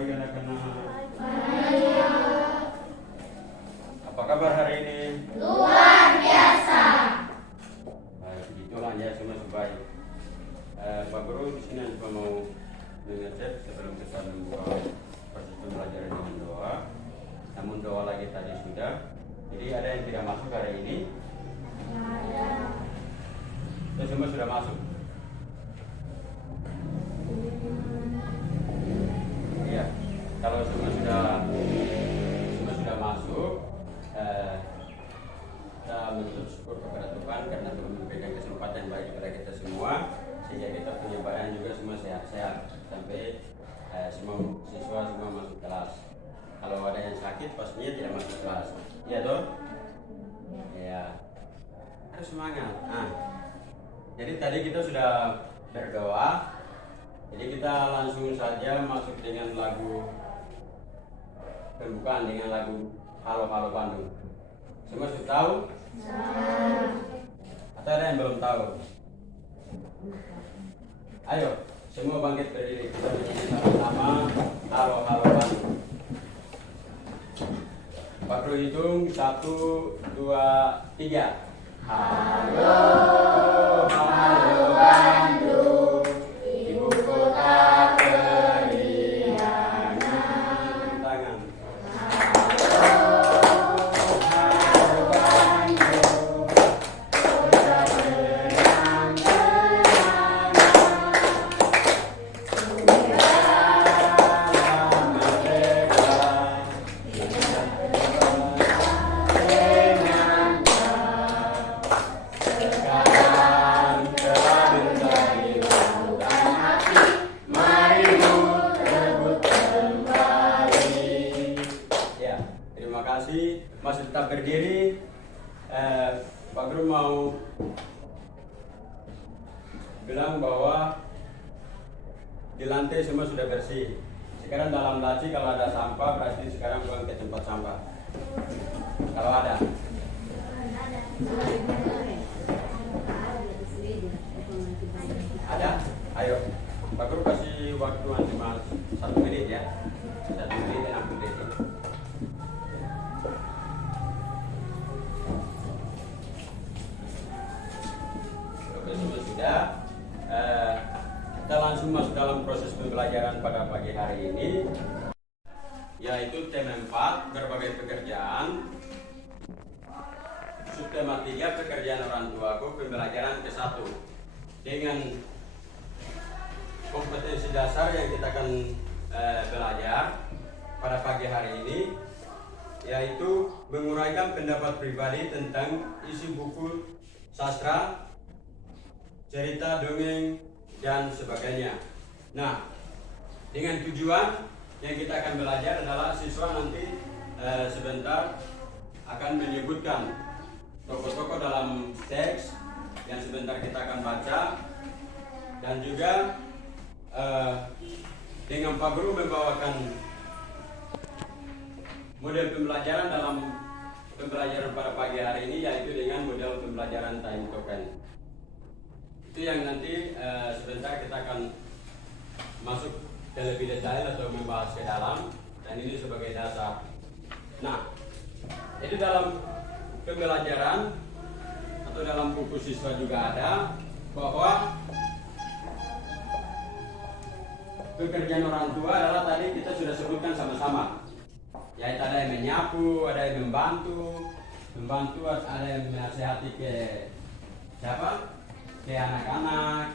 Hai anak-anak. Apa kabar hari ini? Luar biasa. Begitulah ya, semua baik. Pak Guru di sini cuma mau mengecek sebelum kita membuka proses pembelajaran dengan doa. Namun doa lagi tadi sudah. Jadi ada yang tidak masuk hari ini? Ada. Itu semua sudah masuk. Iya, kalau semua sudah masuk, kita mengucap syukur kepada Tuhan karena Tuhan memberikan kesempatan baik kepada kita semua, sehingga kita punya badan juga semua sehat-sehat sampai semua siswa semua masuk kelas. Kalau ada yang sakit pastinya tidak masuk kelas. Iya toh? Iya. Harus semangat. Jadi tadi kita sudah berdoa. Jadi kita langsung saja masuk dengan lagu pembukaan dengan lagu Halo Halo Bandung. Semua sudah tahu? Atau ada yang belum tahu? Ayo, semua bangkit berdiri. Kita bernyanyi sama-sama Halo Halo Bandung. Pak Guru hitung 1, 2, 3. Halo Halo Bandung, ibu kota periangan. Tangan. Masih tetap berdiri. Pak Guru mau bilang bahwa di lantai semua sudah bersih. Sekarang dalam laci kalau ada sampah berarti sekarang buang ke tempat sampah. Kalau ada. Ada? Ayo. Pak Guru kasih waktu cuma 1 menit ya. 1 menit dan 6 menit. Kita langsung masuk dalam proses pembelajaran pada pagi hari ini, yaitu tema 4 berbagai pekerjaan, subtema 3 pekerjaan orang tuaku, pembelajaran ke-1 dengan kompetensi dasar yang kita akan belajar pada pagi hari ini, yaitu menguraikan pendapat pribadi tentang isi buku sastra, cerita, dongeng, dan sebagainya. Nah, dengan tujuan yang kita akan belajar adalah siswa nanti sebentar akan menyebutkan tokoh-tokoh dalam teks yang sebentar kita akan baca, dan juga dengan Pak Guru membawakan model pembelajaran dalam pembelajaran pada pagi hari ini, yaitu dengan model pembelajaran time token. Itu yang nanti sebentar kita akan masuk ke lebih detail atau membahas ke dalam, dan ini sebagai dasar. Nah, jadi dalam pembelajaran atau dalam buku siswa juga ada bahwa pekerjaan orang tua adalah tadi kita sudah sebutkan sama-sama, yaitu ada yang menyapu, ada yang membantu, ada yang menasihati ke siapa? Ke anak-anak.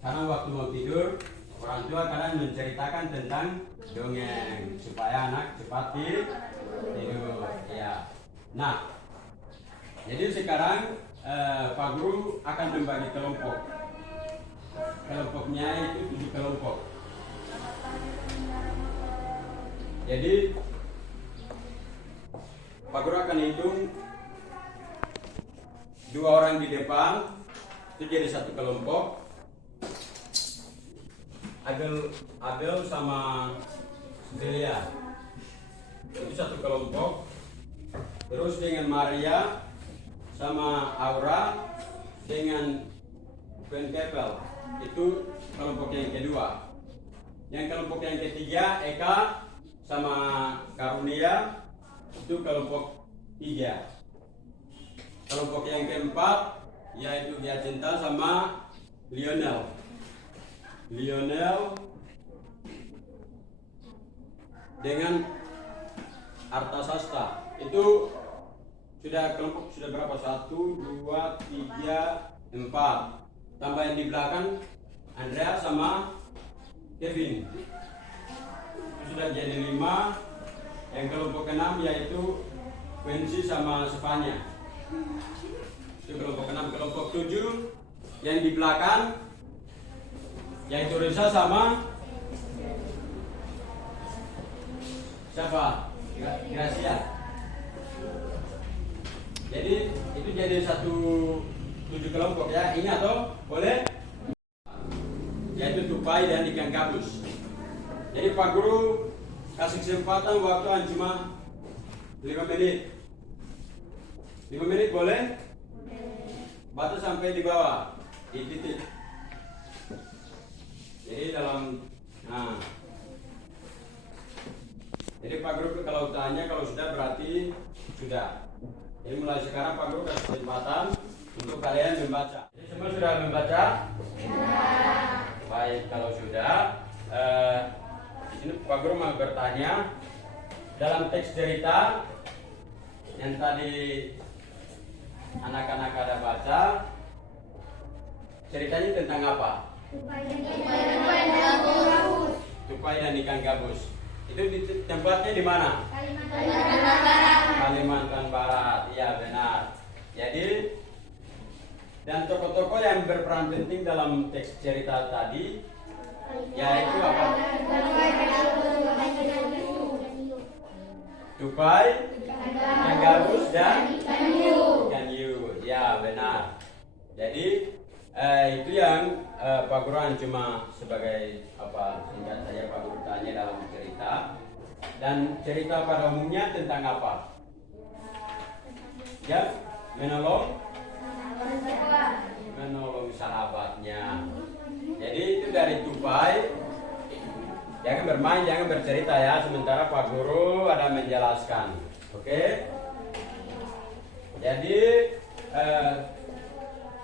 Karena waktu mau tidur, orang tua kadang menceritakan tentang dongeng supaya anak cepat tidur. Ya. Nah, jadi sekarang Pak Guru akan membagi kelompok. Kelompoknya itu 7 kelompok. Jadi Pak Guru akan hitung 2 orang di depan. Itu jadi 1 kelompok. Abel sama Delia itu 1 kelompok. Terus dengan Maria sama Aura dengan Gwen Kepel itu kelompok yang kedua. Yang kelompok yang ketiga Eka sama karunia itu kelompok 3. Kelompok yang keempat yaitu Giacinta sama Lionel. Lionel dengan Artasasta. Itu sudah kelompok sudah berapa? 1, 2, 3, 4. Tambah yang di belakang Andrea sama Kevin. Itu sudah jadi 5. Yang kelompok 6 yaitu Quincy sama Stefania. Itu kelompok 6. Kelompok 7 yang di belakang yaitu Risa sama siapa? Gracia. Jadi itu jadi 7 kelompok ya. Ingat toh, boleh? Yaitu tupai dan ikan gabus. Jadi Pak Guru kasih kesempatan waktu cuma 5 menit. 5 menit boleh? Batu sampai di bawah, di titik. Jadi jadi Pak Guru kalau tanya kalau sudah berarti sudah. Jadi mulai sekarang Pak Guru kasih kesempatan untuk kalian membaca. Jadi semua sudah membaca? Baik, kalau sudah, di sini Pak Guru mau bertanya dalam teks cerita yang tadi anak-anak ada baca, ceritanya tentang apa? Tupai dan ikan gabus. Itu tempatnya di mana? Kalimantan Barat. Iya benar. Jadi dan tokoh-tokoh yang berperan penting dalam teks cerita tadi yaitu apa? Tupai, ikan gabus dan ikan hiu. Ya benar. Jadi itu yang Pak Guru cuma sebagai apa singkat saja Pak Guru tanya dalam cerita. Dan cerita pada umumnya tentang apa? Ya, menolong sahabatnya. Jadi itu dari tupai. Jangan bermain, jangan bercerita ya. Sementara Pak Guru ada menjelaskan. Oke? Jadi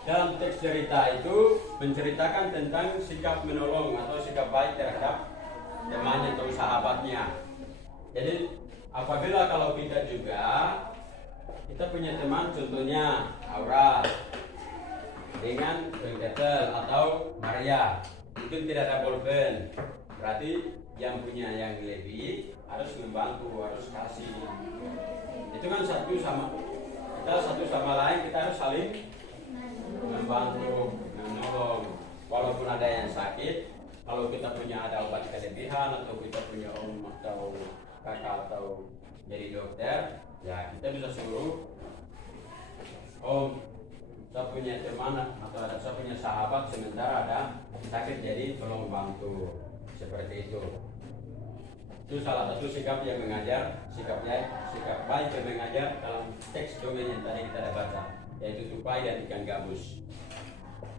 dalam teks cerita itu menceritakan tentang sikap menolong atau sikap baik terhadap temannya atau sahabatnya. Jadi apabila kalau kita punya teman contohnya Aura dengan Bengketel atau Maria, mungkin tidak ada pulpen, berarti yang punya yang lebih harus membantu, harus kasih. Itu kan satu sama lain kita harus saling membantu, menolong. Walaupun ada yang sakit, kalau kita punya ada obat kelebihan atau kita punya om atau kakak atau jadi dokter, ya kita bisa suruh om, saya punya teman atau saya punya sahabat sementara ada sakit, jadi tolong bantu, seperti itu. Itu salah satu sikap yang mengajar, sikap baik yang mengajar dalam teks dongeng yang tadi kita baca, yaitu tupai dan ikan gabus.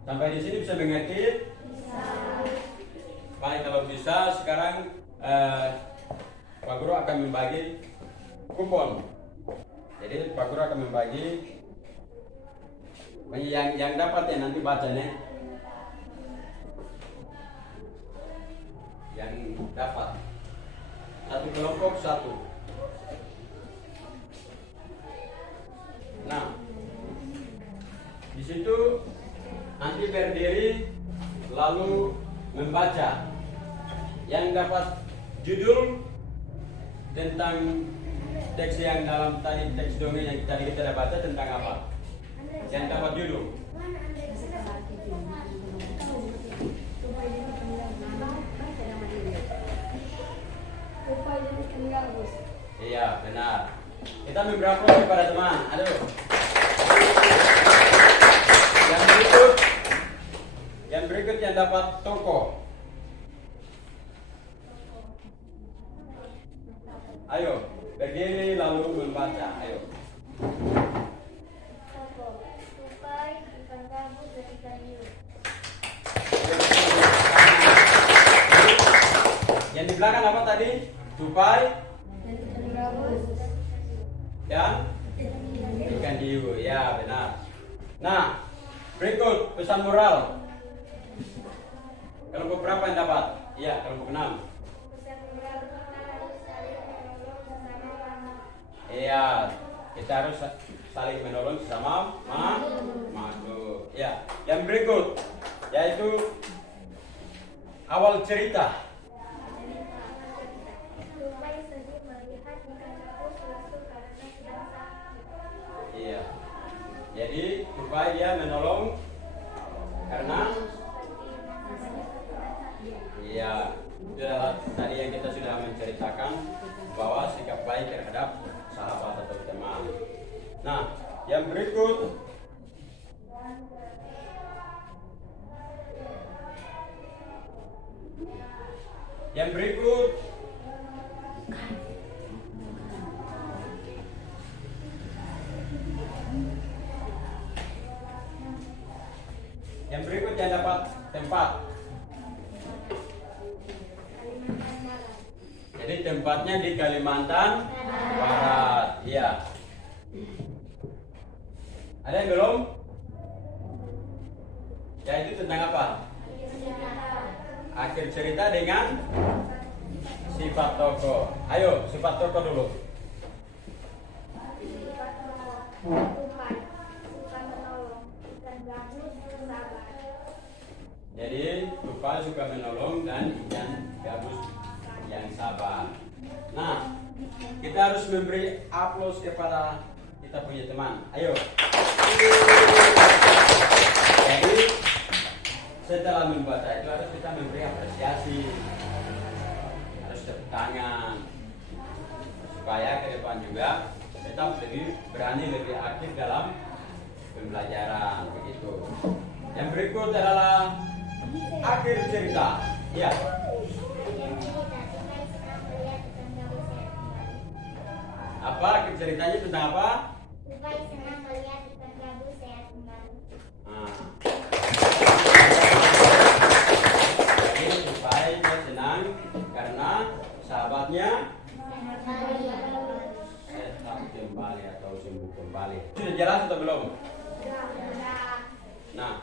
Sampai di sini bisa mengerti? Baik, kalau bisa sekarang Pak Guru akan membagi kupon. Jadi Pak Guru akan membagi yang dapat ya nanti bacanya. Yang dapat satu kelompok satu. Nah, di situ nanti berdiri lalu membaca. Yang dapat judul tentang teks yang dalam tadi teks dongeng yang tadi kita baca tentang apa? Yang dapat judul. Iya benar. Kita memberi aplaus kepada teman. Aduh. Yang berikut yang dapat tokoh. Ayo, berdiri lalu membaca. Ayo. Tupai, ikan gabus, dan ikan hiu. Yang di belakang apa tadi? tupai, ikan gabus, dan ikan hiu. Ya, benar. Nah, berikut pesan moral. Kelompok berapa yang dapat? Iya, kelompok 6. pesan moral kita harus saling menolong sesama. Iya, kita harus saling menolong sesama makhluk. Ya, yang berikut yaitu awal cerita. Tupai sedih melihat ikan gabus lesu karena sedang sakit. Iya. Jadi supaya dia menolong karena iya, itu adalah tadi yang kita sudah menceritakan bahwa sikap baik terhadap sahabat atau teman. Nah, yang berikut yang berikut yang berikut yang dapat tempat. Kalimantan Barat. Jadi tempatnya di Kalimantan Barat. Iya. Ada yang belum? Ya, itu tentang apa? Akhir cerita dengan sifat tokoh. Ayo, sifat tokoh dulu. Sifat tokoh. Tupai suka menolong, ikan gabus sabar. Jadi tupai suka menolong dan ikan gabus yang sabar. Nah, kita harus memberi aplaus kepada kita punya teman. Ayo. Jadi setelah membaca itu harus kita memberi apresiasi, harus tepuk tangan supaya ke depan juga kita lebih berani, lebih aktif dalam pembelajaran begitu. Yang berikut adalah akhir cerita. Ya. Akhir cerita, Tupai senang melihat ikan gabus sehat kembali. Apa akhir ceritanya tentang apa? Tupai senang melihat ikan gabus sehat kembali. Nah. Jadi supaya dia senang karena sahabatnya sehat kembali atau sembuh kembali. Sudah jelas atau belum? Nah,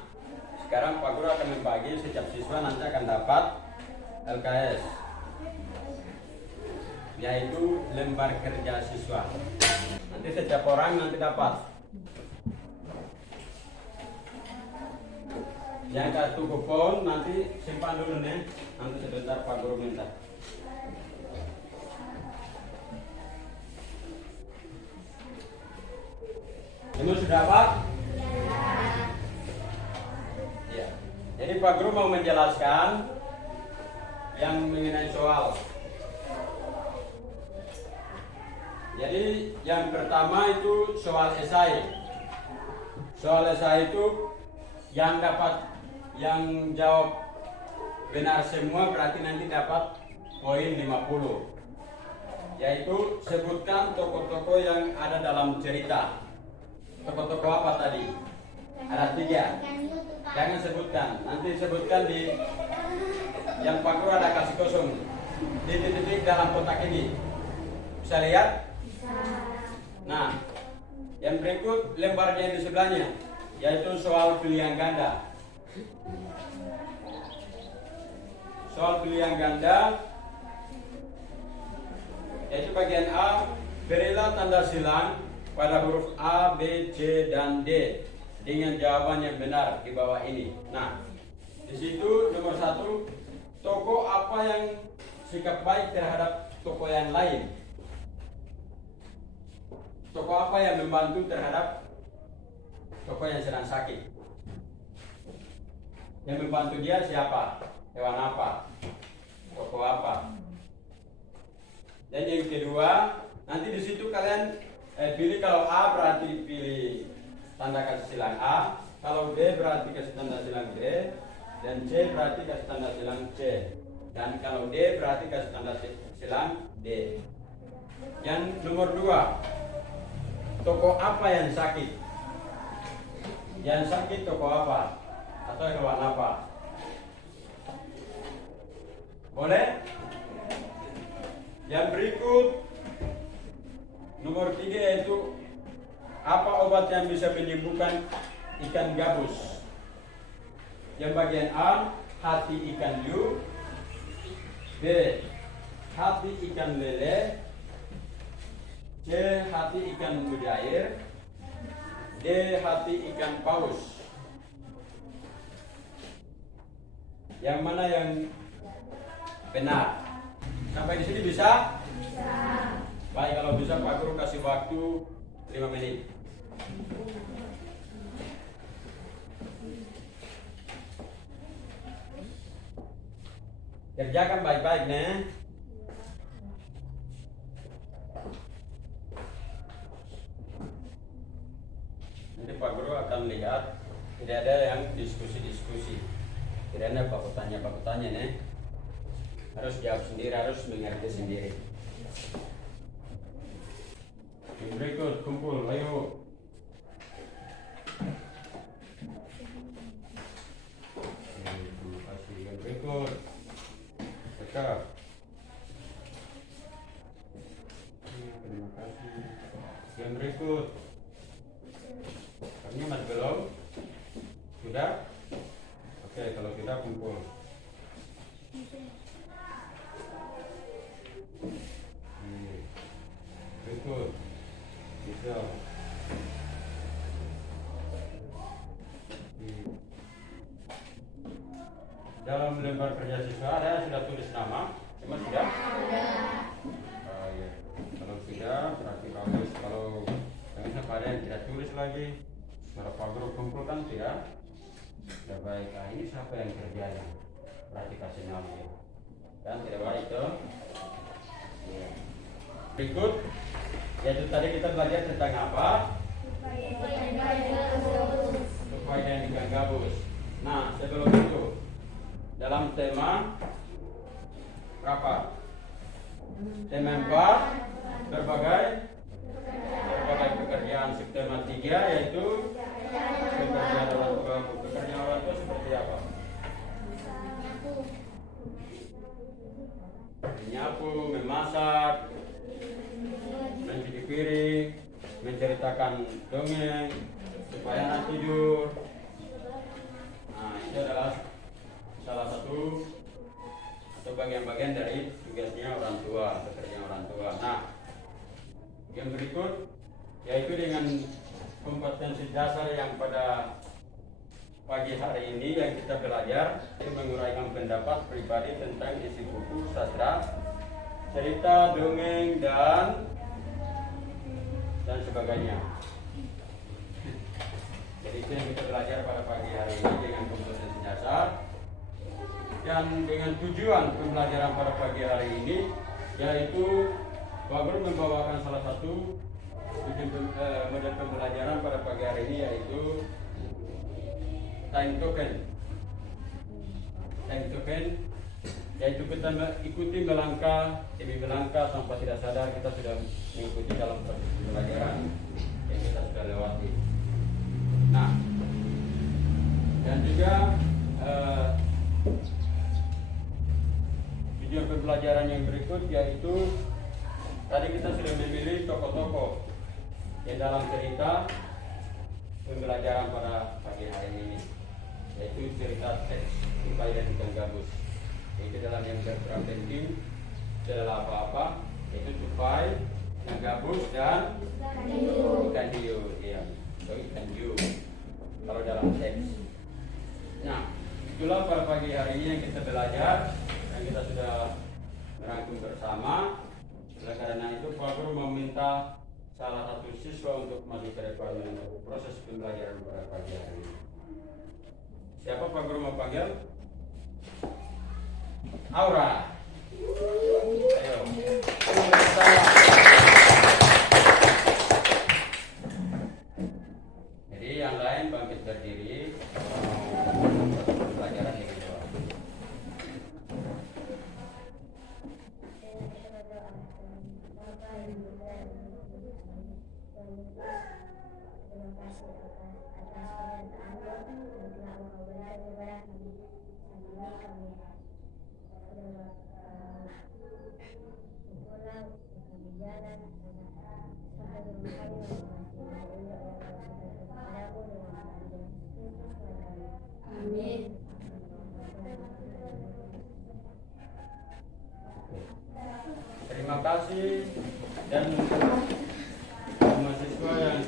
sekarang Pak Guru akan membagi setiap siswa nanti akan dapat LKS, yaitu lembar kerja siswa. Nanti setiap orang nanti dapat. Yang kartu kupon nanti simpan dulu nih, nanti sebentar Pak Guru minta. Ini sudah dapat? Ya. Jadi Pak Guru mau menjelaskan yang mengenai soal. Jadi yang pertama itu soal esai. Soal esai itu yang jawab benar semua berarti nanti dapat poin 50. Yaitu sebutkan tokoh-tokoh yang ada dalam cerita. Tokoh-tokoh apa tadi? Ada 3. Jangan sebutkan. Nanti sebutkan di yang Pak Guru ada kasih kosong di titik-titik dalam kotak ini. Bisa lihat? Nah, yang berikut lembarnya di sebelahnya, yaitu soal pilihan ganda. Soal pilihan ganda, yaitu bagian A, berilah tanda silang pada huruf A, B, C, dan D dengan jawaban yang benar di bawah ini. Nah, di situ nomor 1, tokoh apa yang sikap baik terhadap tokoh yang lain? Tokoh apa yang membantu terhadap tokoh yang sedang sakit? Yang membantu dia siapa? Hewan apa? Tokoh apa? Dan yang kedua, nanti di situ kalian pilih. Kalau A berarti pilih tanda kasih silang A, kalau B berarti kasih tanda silang B, dan C berarti kasih tanda silang C, dan kalau D berarti kasih tanda silang D. Yang nomor 2, tokoh apa yang sakit? Yang sakit tokoh apa? Atau hewan apa? Boleh? Yang berikut nomor 3 yaitu apa obat yang bisa menyembuhkan ikan gabus? Yang bagian A, hati ikan hiu. B, hati ikan lele. C, hati ikan mujair. D, hati ikan paus. Yang mana yang benar? Sampai di sini bisa? Bisa. Baik, kalau bisa Pak Guru kasih waktu 5 menit. Kerjakan baik-baik nih. Nanti Pak Guru akan lihat tidak ada yang diskusi-diskusi. Tidak ada pakutannya nih. Harus jawab sendiri, harus mengerti sendiri. Yang berikut kumpul, ayo. Terima kasih. Yang berikut. Cakap. Terima kasih. Yang berikut. Ini masih belum? Sudah? Oke, kalau sudah kumpul. Berikut. Bisa. Dalam lembar kerja siswa ada sudah tulis nama? Emang sudah? Oh, iya. Kalau sudah berarti bagus. Kalau jangan ada yang tidak tulis lagi. Kalau Pak Guru kumpulkan tidak? Sudah baik. Nah, ini siapa yang kerjanya? Berarti kasih nama ya. Kan tidak baik toh? Ya. Berikut, yaitu tadi kita belajar tentang apa? Supaya yang ikan gabus. Nah, sebelum itu dalam tema berapa? Tema 4 berbagai pekerjaan. Subtema 3 yaitu pekerjaan orang tua. Pekerjaan orang tua seperti apa? Menyapu, memasak, mencuci piring, menceritakan dongeng supaya anak tidur. Nah, itu adalah salah satu atau bagian-bagian dari tugasnya orang tua, pekerjaan orang tua. Nah, yang berikut yaitu dengan kompetensi dasar yang pada pagi hari ini yang kita belajar itu menguraikan pendapat pribadi tentang isi buku sastra, cerita, dongeng dan sebagainya. Jadi itu yang kita belajar pada pagi hari ini dengan kompetensi dasar. Dan dengan tujuan pembelajaran pada pagi hari ini yaitu Pak Guru membawakan salah satu model pembelajaran pada pagi hari ini yaitu time token. Time token yaitu kita ikuti melangkah demi melangkah tanpa tidak sadar kita sudah mengikuti dalam proses pembelajaran yang kita sudah lewati. Nah, dan juga tujuan pembelajaran yang berikut yaitu tadi kita sudah memilih tokoh-tokoh yang dalam cerita pembelajaran pada pagi hari ini yaitu cerita teks Tupai dan ikan gabus. Itu dalam yang berperan penting adalah apa-apa yaitu Tupai, ikan gabus dan ikan hiu. Ya, ikan hiu kalau dalam teks. Nah, itulah pada pagi hari ini yang kita belajar. Yang kita sudah merangkum bersama. Oleh karena itu Pak Guru meminta salah satu siswa untuk maju ke depan untuk proses pembelajaran pada pagi hari ini. Siapa Pak Guru mau panggil? Aura. Ayo. Jadi yang lain bangkit berdiri. Pelajaran yang kedua. Terima kasih atas pernyataan dan telah mengobrolkan kepada kami. Saat ini kami sudah Amin. Terima kasih dan mahasiswa yang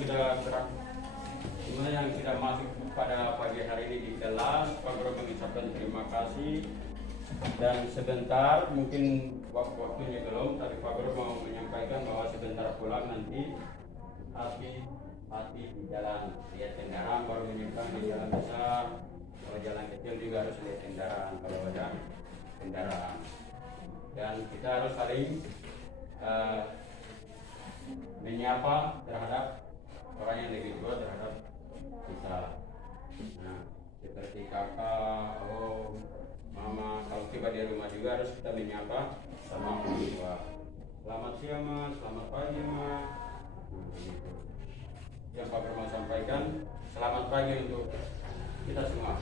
sudah masuk pada pagi hari ini di kelas, Pak Guru mengucapkan terima kasih. Dan sebentar, mungkin waktunya belum, tapi Pak Guru mau menyampaikan bahwa sebentar pulang nanti hati di jalan, lihat kendaraan baru menyeberang di jalan besar. Kalau jalan kecil juga harus lihat kendaraan kalau ada kendaraan. Dan kita harus saling menyapa terhadap orang yang lebih tua terhadap kita. Nah, seperti kakak, om, mama, kalau tiba di rumah juga harus kita menyapa sama orang tua. Selamat siang mas, selamat pagi mas. Nah, begitu. Yang Pak Guru mau sampaikan, selamat pagi untuk kita semua.